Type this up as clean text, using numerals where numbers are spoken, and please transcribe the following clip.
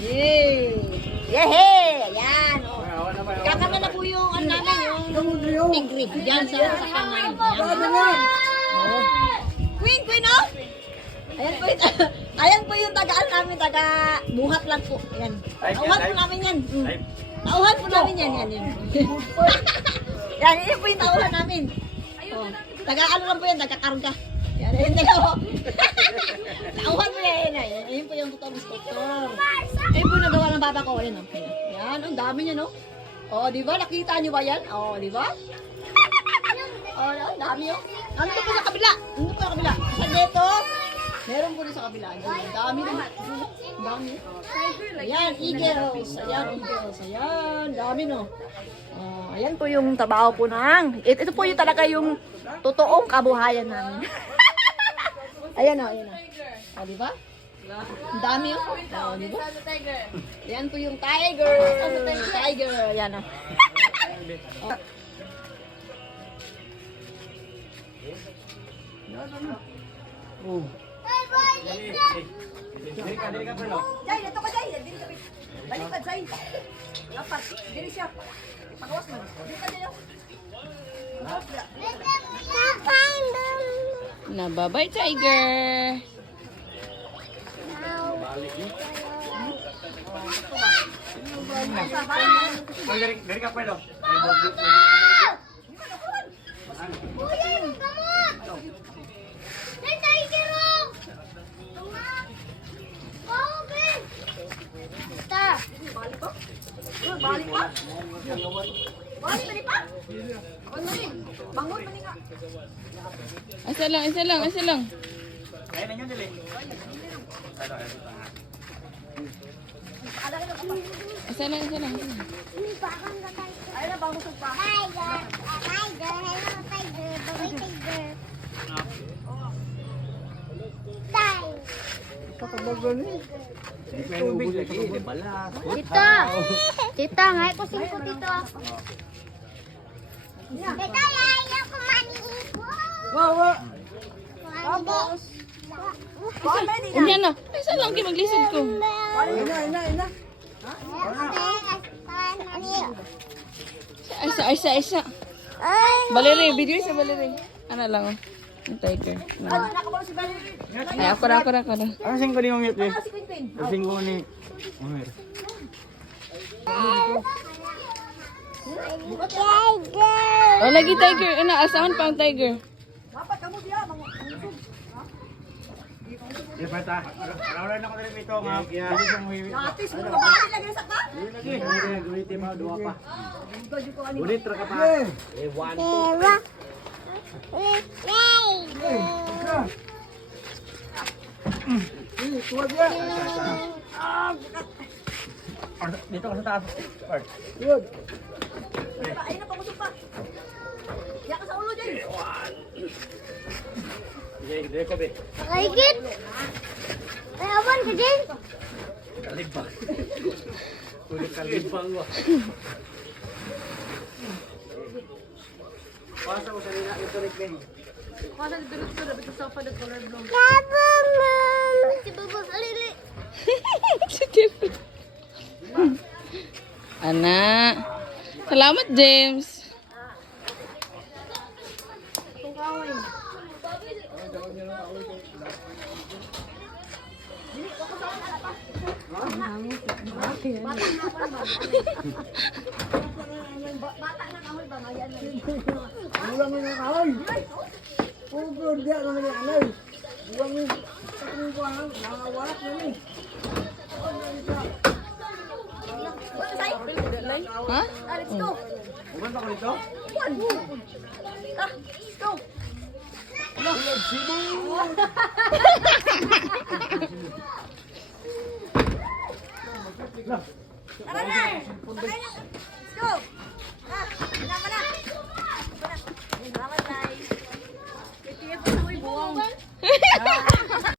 Yay! Yehey! Ayan. Kakanta na po yung ano namin, yung tigri. Diyan sa kanay. Queen, oh! Ayan po yung tagaan namin, taga buhat lang po. Ayan. Tauhan po namin yan. Tauhan po namin yan. Yan. Yan po yung tauhan namin. Oh. Taga ano lang po yan, taga karga. Yan, taga tauhan mo yan. Ayun po yung totoong sculptor. Ayun po nagawa ng baba ko. Ayan, oh. Yan, ang dami niya, no? Oh, di ba? Nakita niyo ba yan? Oh, di ba? Oh, ang dami yun. Ano po sa kabila? Ano po sa kabila? Sa dito? Meron po rin sa kabila. Ang dami naman. Ang dami. Ayan, eagles. Ayan, eagles. Ayan, dami, no? Ayan po yung tabaho po ng... Ito po yung talaga yung totoong kabuhayan namin. Ayan, o. Ayan, o. O, di ba? Ang dami, o. O, di ba? Ayan po yung tiger. Tiger. Ayan, o. Oh. Dali ka, Perlo. Jay, dito ka, Jay. Baliktad, Jay. Lapat. Dili siya. Pagawas mo. Dito ka, Jay. Nababay, tiger. Dali ka, Perlo. Balik pa? Balik pa? Balik pa? Bangun, mali nga. Asa lang. Kaya na nyo, dali. Asa lang. Ayun na, bangun pa. Tubig lagi, di balas. Tita, ngayon ko singko dito. Tita, ayaw ko maniipo. Tapos. Unya na. Asa lang kayo maglisod ko. Isa. Balere, video sa balere. Ano lang, oh. Ang tiger. Ay, ako na. Ano singko ni Mumit, eh? Singko ni Mumit. Oh, lagi tiger. Ano, asahan pa ang tiger. Dapat kamu dia, Di ba ta? Rawlan ako dito ito nga. Hindi ko muhiwi. Atis mo mabalik lagi sa ka? Lagi. Gulit mo, dua pa. Gulit ra ka pa. One, Dewa. Dito ka sa taas. Ayun na, pangusok pa. Diyan ka sa ulo, Jay. Sige, ko be. Kaigit. Ayawan ka din. Kalibang. Kulit kalibang mo. Pasa ko sa nila ito rin kayo. Kasi dito na bigla sa padat color blue. Labang, mom. Si Bubos alili. Anak. Salamat, James. Bata na kahoy ba? Ngayon na. Ulang mo na kahoy. Pugod dia naman yung alay. Ulang mo. Sakong ko ang nakawalak na ni. Ha? Let's go. Uban pa ko dito? Let's go. Tara na! Let's go!